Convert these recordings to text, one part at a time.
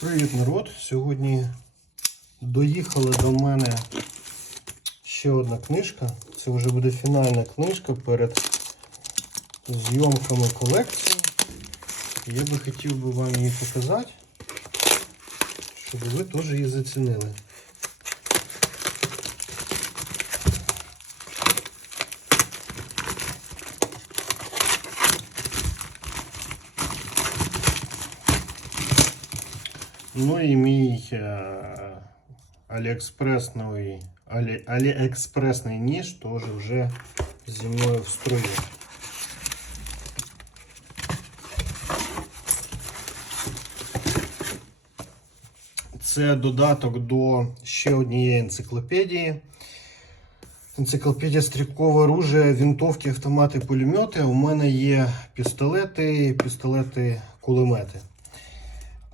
Привіт, народ! Сьогодні доїхала до мене ще одна книжка. Це вже буде фінальна книжка перед зйомками колекції. Я би хотів би вам її показати, щоб ви теж її зацінили. Ну і мій е, аліекспресний, алі, аліекспресний ніж теж вже зі мною в строю. Це додаток до ще однієї енциклопедії. Енциклопедія стрілкове оружие, винтовки, автомати, пулемети. У мене є пістолети, пістолети, кулемети.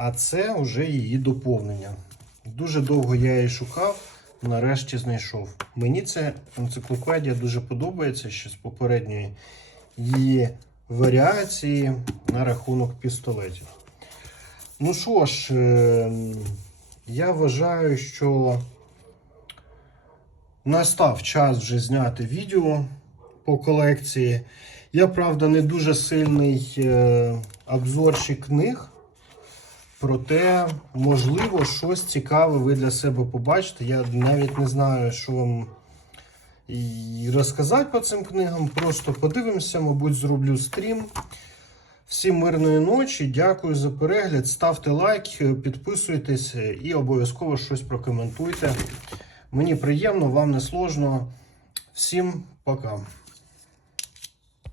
А це вже її доповнення. Дуже довго я її шукав, нарешті знайшов. Мені ця енциклопедія дуже подобається ще з попередньої її варіації на рахунок пістолетів. Ну що ж, е, я вважаю, що настав час вже зняти відео по колекції. Я, правда, не дуже сильний е, обзорщик книг. Проте, можливо, щось цікаве ви для себе побачите. Я навіть не знаю, що вам розказати по цим книгам. Просто подивимося, мабуть, зроблю стрім. Всім мирної ночі, дякую за перегляд. Ставте лайк, підписуйтесь і обов'язково щось прокоментуйте. Мені приємно, вам не сложно. Всім пока.